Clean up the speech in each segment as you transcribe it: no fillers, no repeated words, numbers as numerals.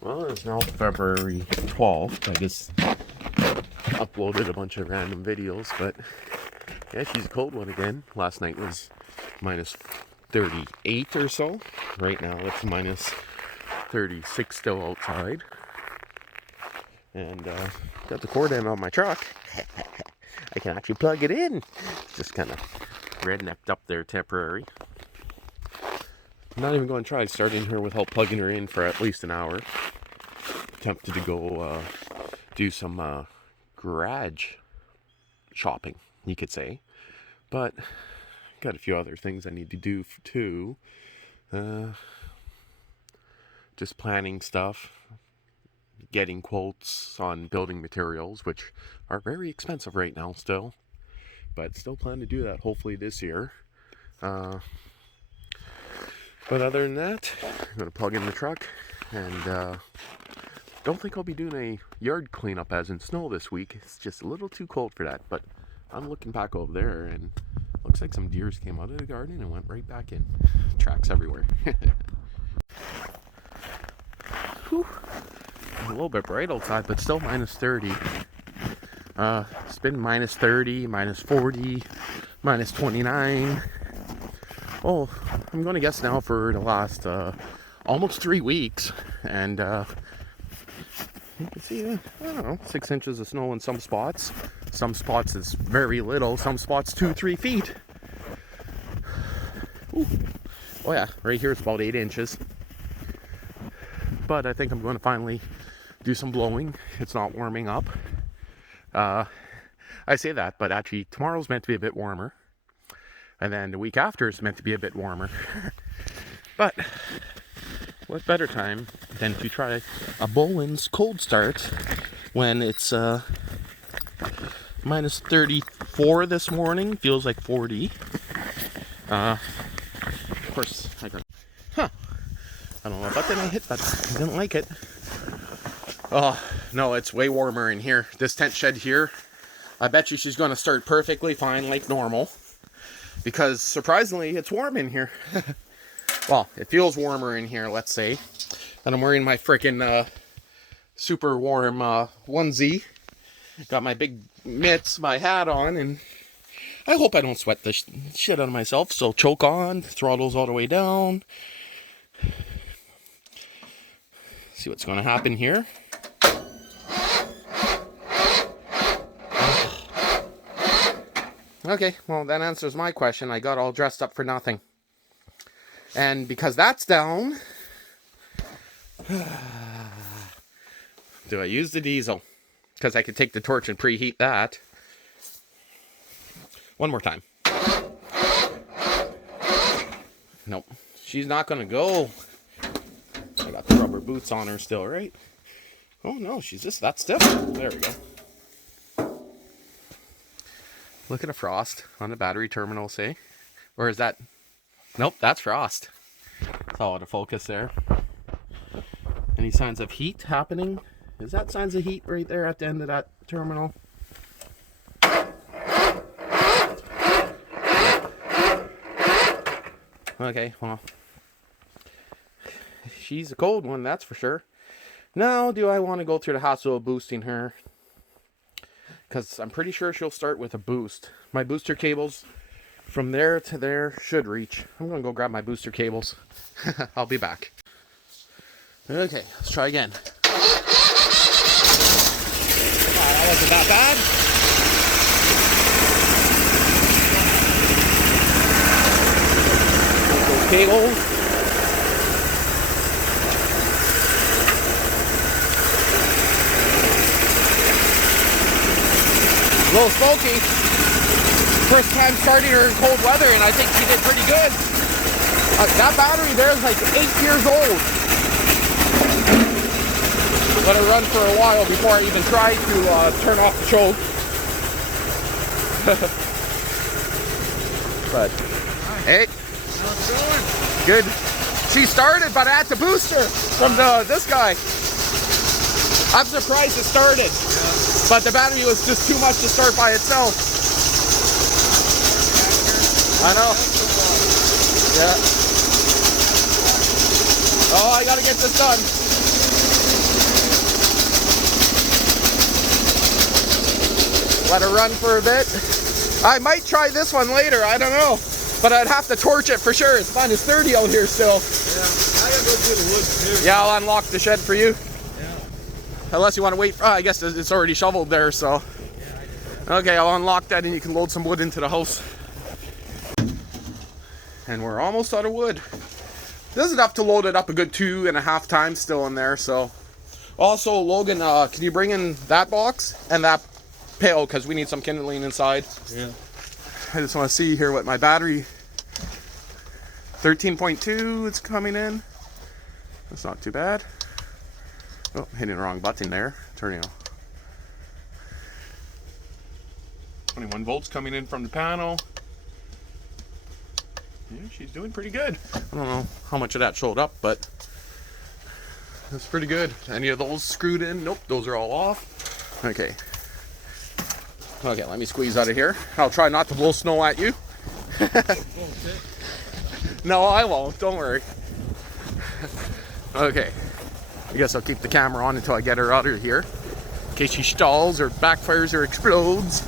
Well, it's now February 12th. I just uploaded a bunch of random videos, but yeah, she's a cold one again. Last night was minus 38 or so. Right now it's minus 36 still outside. And got the cord end on my truck. I can actually plug it in. Just kind of rednecked up there temporary. I'm not even going to try starting her without plugging her in for at least an hour. Tempted to go do some garage shopping, you could say. But got a few other things I need to do too. Just planning stuff. Getting quotes on building materials, which are very expensive right now still. But still plan to do that hopefully this year. But other than that, I'm going to plug in the truck and don't think I'll be doing a yard cleanup as in snow this week. It's just a little too cold for that. But I'm looking back over there and looks like some deers came out of the garden and went right back in. Tracks everywhere. Whew. A little bit bright outside, but still minus 30. It's been minus 30, minus 40, minus 29. Oh, I'm going to guess now for the last almost 3 weeks. And you can see, I don't know, 6 inches of snow in some spots. Some spots is very little, some spots 2-3 feet. Ooh. Oh yeah, right here it's about 8 inches. But I think I'm going to finally do some blowing. It's not warming up. I say that, but actually tomorrow's meant to be a bit warmer. And then the week after is meant to be a bit warmer. But what better time than to try a Bowen's cold start when it's minus 34 this morning. Feels like 40. Of course, I don't know what button I hit, but I didn't like it. Oh, no, it's way warmer in here. This tent shed here, I bet you she's going to start perfectly fine like normal. Because, surprisingly, it's warm in here. Well, it feels warmer in here, let's say. And I'm wearing my freaking super warm onesie. Got my big mitts, my hat on, and I hope I don't sweat the shit out of myself. So choke on, throttles all the way down. See what's going to happen here. Okay, well, that answers my question. I got all dressed up for nothing. And because that's down, do I use the diesel? Because I could take the torch and preheat that. One more time. Nope, she's not going to go. I got the rubber boots on her still, right? Oh no, she's just that stiff. There we go. Look at a frost on the battery terminal, say. Or is that... Nope, that's frost. It's all out of focus there. Any signs of heat happening? Is that signs of heat right there at the end of that terminal? Okay, well. She's a cold one, that's for sure. Now, do I want to go through the hassle of boosting her? Because I'm pretty sure she'll start with a boost. My booster cables from there to there should reach. I'm going to go grab my booster cables. I'll be back. Okay, let's try again. That wasn't that bad. Those cables. A little smoky. First time starting her in cold weather, and I think she did pretty good. That battery there is like 8 years old. Let her run for a while before I even try to turn off the choke. But, hey. How's it going? Good. She started, but I had to boost her from this guy. I'm surprised it started. Yeah. But the battery was just too much to start by itself. I know. Yeah. Oh, I gotta get this done. let her run for a bit. I might try this one later, I don't know. But I'd have to torch it for sure. It's minus 30 out here still. Yeah, I gotta go through the woods too. Yeah, I'll unlock the shed for you. Yeah. Unless you want to wait. Oh, I guess it's already shoveled there, so. Yeah, Okay, I'll unlock that and you can load some wood into the house. And we're almost out of wood. This is enough to load it up a good 2.5 times still in there, so. Also, Logan, can you bring in that box and that pail, because we need some kindling inside. Yeah. I just want to see here what my battery, 13.2, it's coming in. That's not too bad. Oh, hitting the wrong button there. Turning on. 21 volts coming in from the panel. Yeah, she's doing pretty good. I don't know how much of that showed up, but that's pretty good. Any of those screwed in? Nope, those are all off. Okay. Okay, let me squeeze out of here. I'll try not to blow snow at you. No, I won't. Don't worry. Okay. I guess I'll keep the camera on until I get her out of here. In case she stalls or backfires or explodes.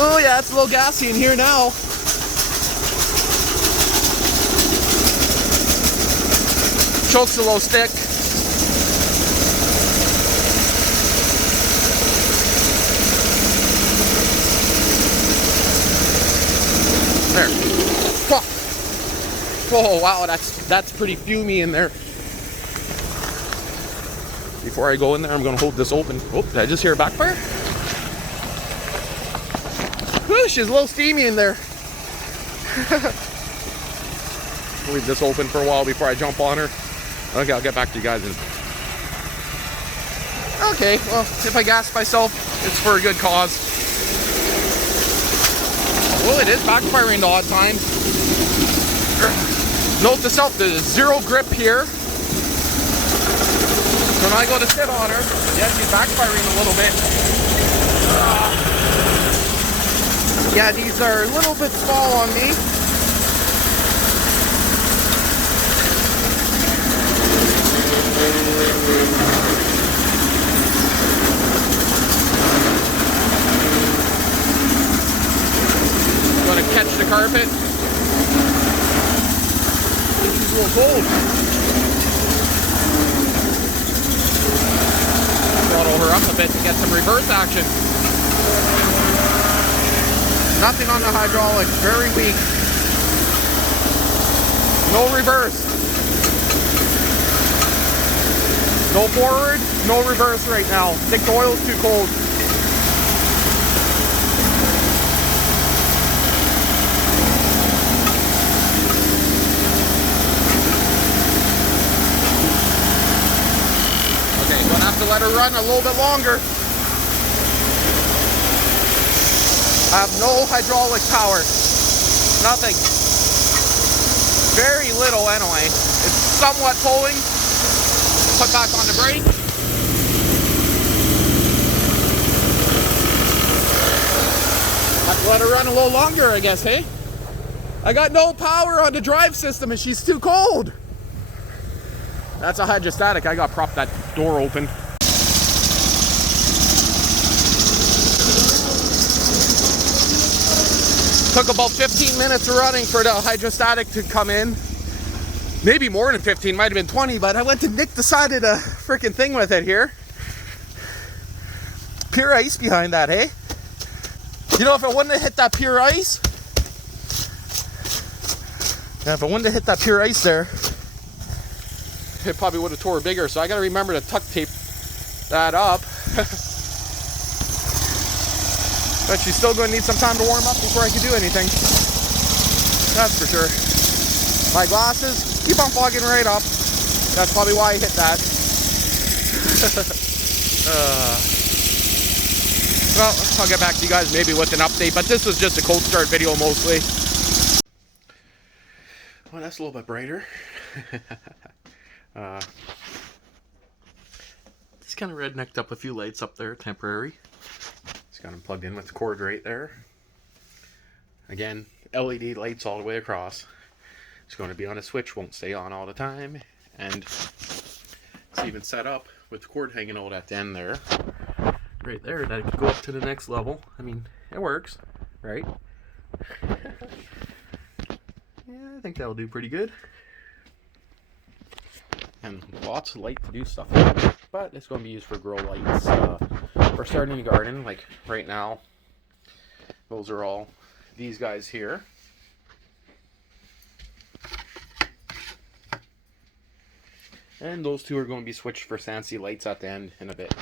Oh yeah, it's a little gassy in here now. Choke's a little stick. There. Oh wow, that's pretty fumey in there. Before I go in there, I'm gonna hold this open. Oh, did I just hear a backfire? Whew, she's a little steamy in there. Leave this open for a while before I jump on her. Okay, I'll get back to you guys. Okay, well, if I gas myself, it's for a good cause. Well, it is backfiring at odd times. Note to self, there's zero grip here. When I go to sit on her, yeah, she's backfiring a little bit. Yeah, these are a little bit small on me. I'm going to catch the carpet. She's a little cold. Throttle her up a bit to get some reverse action. Nothing on the hydraulics, very weak. No reverse. No forward, no reverse right now. I think the oil's too cold. Okay, gonna have to let her run a little bit longer. I have no hydraulic power. Nothing. Very little anyway. It's somewhat pulling. Put back on the brake. Have to let her run a little longer, I guess, hey? I got no power on the drive system and she's too cold. That's a hydrostatic. I got propped that door open. Took about 15 minutes of running for the hydrostatic to come in. Maybe more than 15, might have been 20, but I went to nick the side of the freaking thing with it here. Pure ice behind that, hey? You know, if it wouldn't have hit that pure ice, yeah, if it wouldn't have hit that pure ice there, it probably would have tore bigger. So I gotta remember to tuck tape that up. But she's still gonna need some time to warm up before I can do anything. That's for sure. My glasses keep on fogging right up. That's probably why I hit that. Well, I'll get back to you guys maybe with an update, but this was just a cold start video mostly. Well, that's a little bit brighter. Just kind of rednecked up a few lights up there, temporary. Just got them plugged in with the cord right there. Again, LED lights all the way across. It's going to be on a switch, won't stay on all the time. And it's even set up with the cord hanging out at the end there. right there that could go up to the next level. I mean, it works, right? Yeah, I think that'll do pretty good. And lots of light to do stuff with, but it's going to be used for grow lights for starting a garden. Like right now, those are all these guys here. And those two are going to be switched for Sansi lights at the end in a bit.